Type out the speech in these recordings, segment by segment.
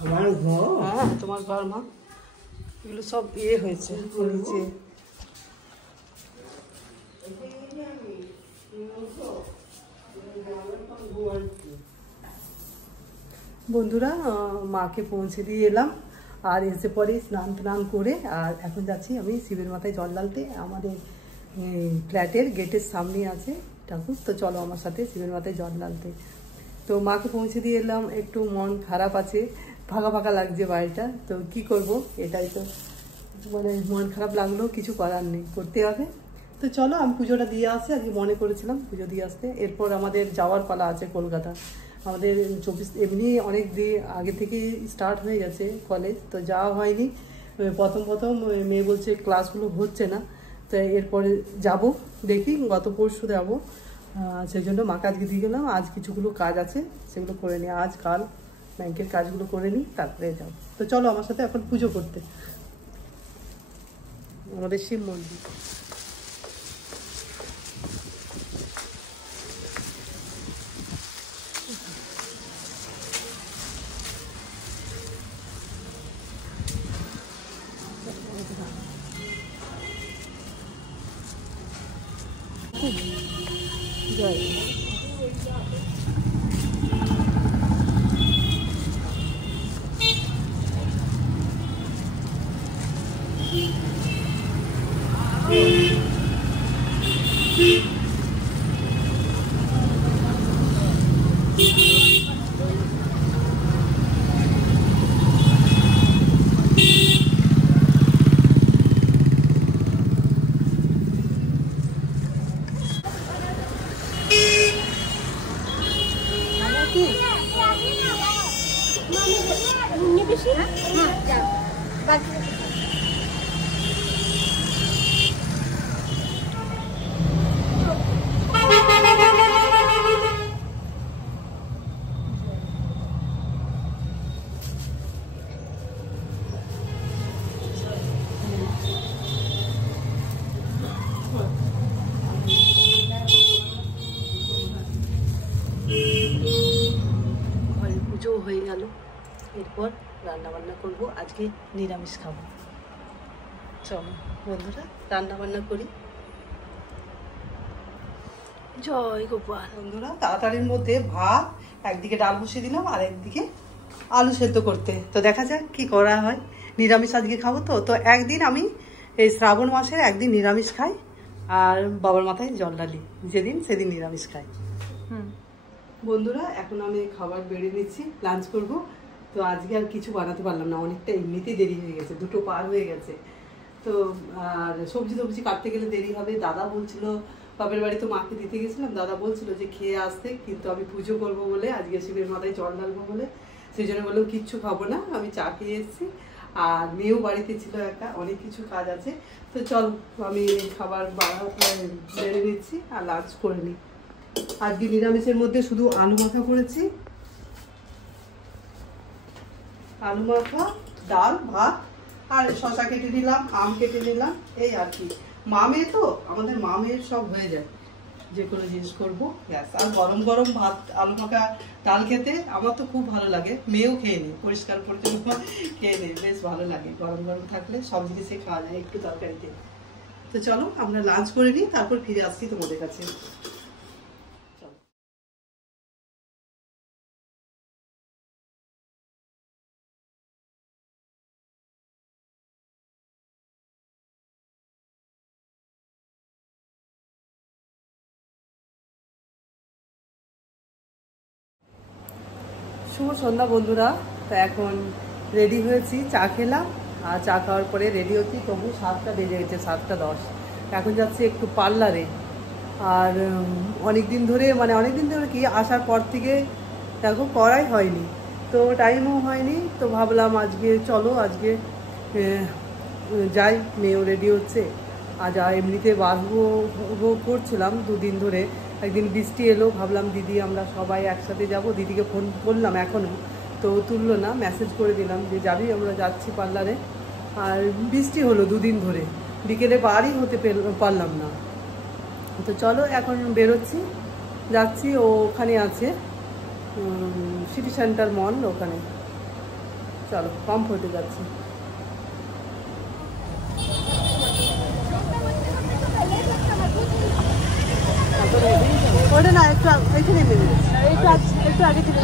আমার ঘর? হ্যাঁ তোমার ঘর মা। এগুলো সব ইয়ে হয়েছে নিচে। বন্ধুরা মাকে পৌঁছে দিয়ে এলাম, আর এসে পরে স্নান টান করে আর এখন যাচ্ছি আমি শিবের মাথায় জল ঢালতে। আমাদের ফ্ল্যাটের গেটের সামনে আছে ঠাকুর, তো চলো আমার সাথে শিবের মাথায় জল ঢালতে। তো মাকে পৌঁছে দিয়ে এলাম, একটু মন খারাপ আছে, ফাঁকা ফাঁকা লাগছে বাড়িটা, তো কি করব, এটাই তো মানে মন খারাপ লাগলেও কিছু করার নেই, করতে হবে। তো চলো আমি পুজোটা দিয়ে আসি, আজকে মনে করেছিলাম পুজো দিয়ে আসতে। এরপর আমাদের যাওয়ার পালা আছে কলকাতা। আমাদের 24 এমনি অনেক দিন আগে থেকেই স্টার্ট হয়ে গেছে কলেজ, তো যাওয়া হয়নি। প্রথম মেয়ে বলছে ক্লাসগুলো হচ্ছে না, তো এরপরে যাব, দেখি গত পরশু যাবো। সেই জন্য মাকে আজকে দিয়ে গেলাম। আজ কিছুগুলো কাজ আছে, সেগুলো করে নিই, আজ কাল ব্যাংকের কাজগুলো করে নিই, তারপরে যাও। তো চলো আমার সাথে এখন পুজো করতে আমাদের শিব মন্দির। জয় পুজো হয়ে গেল, এরপর রান্না বান্না করবো, আজকে নিরামিষ খাবো। চলো বন্ধুরা রান্না বান্না করি। জয় গোপাল। বন্ধুরা তাড়াতাড়ির মধ্যে ভাত, একদিকে ডাল বসিয়ে দিলাম আর একদিকে আলু সেদ্ধ করতে। তো দেখা যাক কি করা হয়, নিরামিষ আজকে খাবো। তো একদিন আমি এই শ্রাবণ মাসের একদিন নিরামিষ খাই, আর বাবার মাথায় জল ঢালি, যেদিন সেদিন নিরামিষ খাই। বন্ধুরা এখন আমি খাবার বেড়ে নিচ্ছি, লাঞ্চ করব। তো আজকে আর কিছু বানাতে পারলাম না, অনেকটা এমনিতেই দেরি হয়ে গেছে, 2টো পার হয়ে গেছে। তো আর সবজি কাটতে গেলে দেরি হবে। দাদা বলছিল, বাপের বাড়ি তো মাকে দিতে গেছিলাম, দাদা বলছিল যে খেয়ে আসতে, কিন্তু আমি পুজো করবো বলে, আজকে শিবের মাথায় জল ঢালবো বলে, সেই জন্য বললাম কিচ্ছু খাবো না, আমি চা খেয়ে এসেছি। আর মেয়েও বাড়িতে ছিল একা, অনেক কিছু কাজ আছে। তো চল আমি খাবার বেড়ে নিচ্ছি আর লাঞ্চ করে নিই। আজকে নিরামিষের মধ্যে শুধু আলু মাখা করেছি, আলু মাখা, ডাল, ভাত, আর শসা কেটে নিলাম, আম কেটে নিলাম, এই আর কি। মামে তো আমাদের মামের সব হয়ে যায়, যে কোনো জিনিস করবো ব্যাস। আর গরম গরম ভাত, আলু মাখা, ডাল খেতে আমার তো খুব ভালো লাগে, মেয়েও খেয়ে নেয়, পরিষ্কার পরিচ্ছন্ন খেয়ে নেয়, বেশ ভালো লাগে। গরম গরম থাকলে সব জিনিসে খাওয়া যায় একটু তরকারিতে। তো চলো আমরা লাঞ্চ করে নিই, তারপর ফিরে আসছি তোমাদের কাছে। শুভ সন্ধ্যা বন্ধুরা। তো এখন রেডি হয়েছি, চা খেলাম, আর চা খাওয়ার পরে রেডি হচ্ছি, তবু 7টা বেজে গেছে, 7টা 10। এখন যাচ্ছি একটু পার্লারে। আর অনেক দিন ধরে কি আসার পর থেকে দেখো করাই হয়নি, তো টাইমও হয়নি। তো ভাবলাম আজকে চলো, আজকে যাই, মেয়েও রেডি হচ্ছে। আর যা এমনিতে বাঁধবো করছিলাম 2 দিন ধরে, একদিন বৃষ্টি এলো, ভাবলাম দিদি আমরা সবাই একসাথে যাব। দিদিকে ফোন করলাম এখনও, তো তুললো না, মেসেজ করে দিলাম যে যাবি, আমরা যাচ্ছি পার্লারে। আর বৃষ্টি হলো 2 দিন ধরে, বিকেলে বাড়ি হতে পারলাম না। তো চলো এখন বেরোচ্ছি, যাচ্ছি, ও ওখানে আছে সিটি সেন্টার মল, ওখানে। চলো পাম্প হতে যাচ্ছে। ওটা না একটু এখানে নেমে একটু আগে থেকে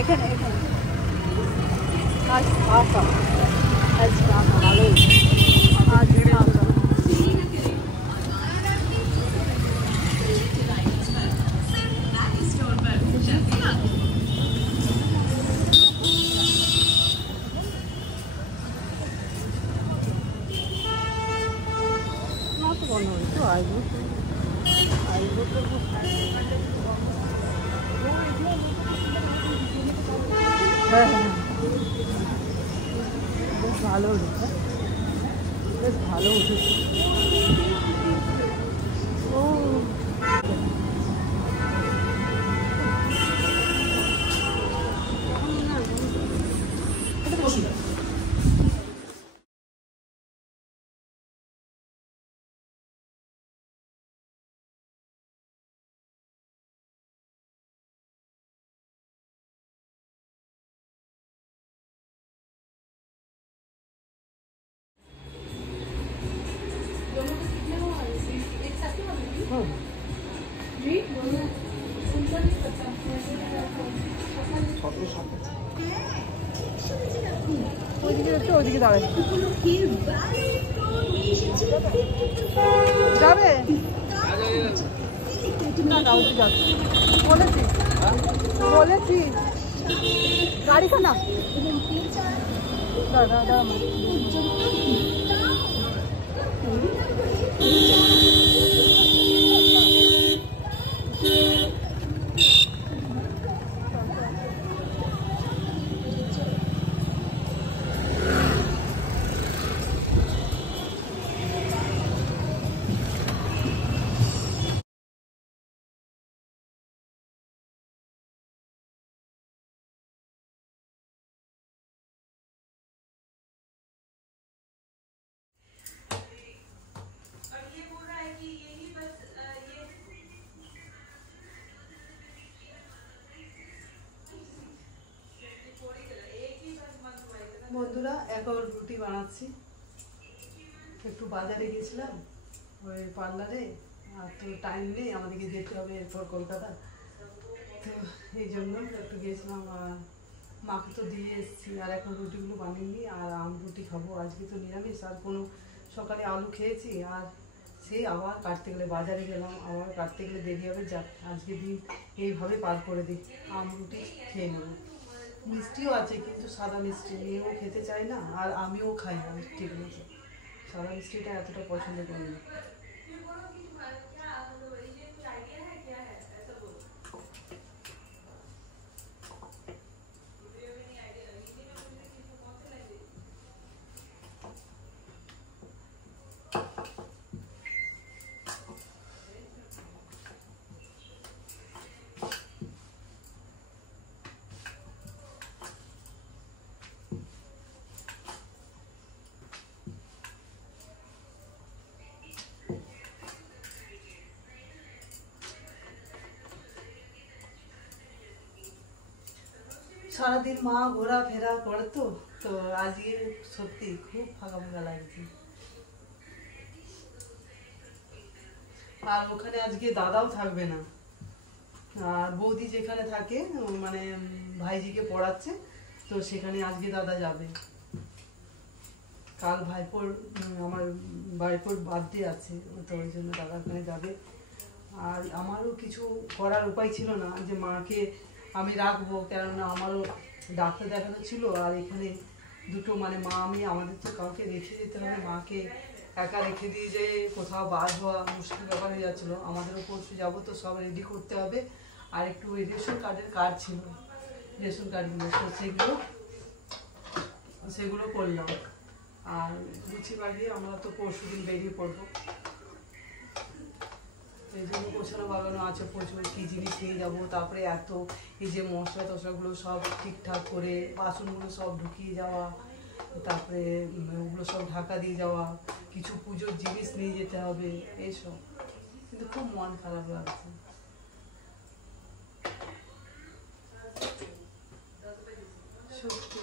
এখানে এখানে আচ্ছা আচ্ছা ভালোই আচ্ছা বন্ধ হয়েছে আসবো আসবো হ্যাঁ হ্যাঁ বেশ ভালো উঠেছে বেশ ভালো উঠেছে ও ওইদিকে দাঁড়ায় যাবে না গাউটি যাচ্ছে বলেছি বলেছি গাড়ি খানা দাদা দাদা বন্ধুরা এখন রুটি বানাচ্ছি একটু বাজারে গেছিলাম ওই পার্লারে আর তো টাইম নেই আমাদেরকে যেতে হবে এরপর কলকাতা তো এই জন্য একটু গেছিলাম আর মাকে তো দিয়ে এসেছি আর এখন রুটিগুলো বানিয়ে নিই আর রুটি খাবো আজকে তো নিরামিষ আর কোনো সকালে আলু খেয়েছি আর সেই আবার কাটতে গেলে বাজারে গেলাম আবার কাটতে গেলে দেরি হবে যাক আজকে দিন এইভাবে পার করে দিই রুটি খেয়ে নেবো মিষ্টিও আছে কিন্তু সাদা মিষ্টি মেয়েও খেতে চায় না আর আমিও খাই না ঠিক মতো সাদা মিষ্টিটা এতটা পছন্দ করি না সারাদিন মা ঘোরাফেরা করে তো তো আজকে সত্যি খুব ফাঁকা ফাঁকা লাগছে আর ওখানে আজকে দাদাও থাকবে না আর বৌদি যেখানে থাকে মানে ভাইজিকে পড়াচ্ছে তো সেখানে আজকে দাদা যাবে কাল ভাইপোর আমার ভাইপোর বার্থডে আছে তো ওই জন্য দাদা ওখানে যাবে আর আমারও কিছু করার উপায় ছিল না যে মাকে আমি রাখবো কেননা আমারও ডাক্তার দেখানো ছিল আর এখানে দুটো মানে মা আমি আমাদের তো কাউকে রেখে যেতে হবে মাকে একা রেখে দিয়ে যে কোথাও বার হওয়া মুশকিল ব্যাপার হয়ে যাচ্ছিলো আমাদেরও পরশু যাবো তো সব রেডি করতে হবে আর একটু রেশন কার্ডের কার্ড ছিল রেশন কার্ডগুলো সেগুলো করলাম আর গুছি বাগিয়ে আমরা তো পরশু দিন বেরিয়ে পড়বো এই জন্য গোছানো বাগানো আছে প্রচুর কী জিনিস নিয়ে যাবো তারপরে এত এই যে মশলা টশলাগুলো সব ঠিকঠাক করে বাসনগুলো সব ঢুকিয়ে যাওয়া তারপরে ওগুলো সব ঢাকা দিয়ে যাওয়া কিছু পুজোর জিনিস নিয়ে যেতে হবে এসব, কিন্তু খুব মন খারাপ লাগছে। সত্যি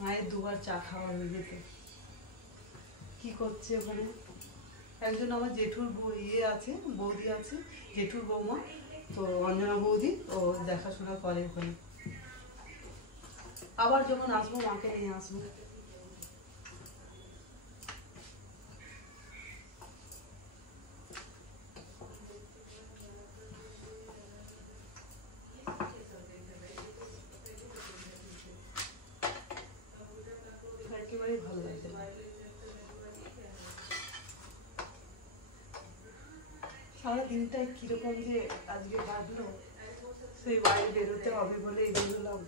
মায়ের দুবার চা খাওয়া হয়ে যেত। কি করছে ওখানে? একজন আমার জেঠুর আছে, বৌদি আছে, জেঠুর বৌমা, তো অঞ্জনা বৌদি, ও দেখাশোনা করে ওখানে। আবার যখন আসবো মাকে নিয়ে আসবো। একেবারেই ভালো লাগে। সারা দিনটাই কিরকম যে আজকে কাটলো, সেই বাইরে বেরোতে হবে বলে বেরোলাম।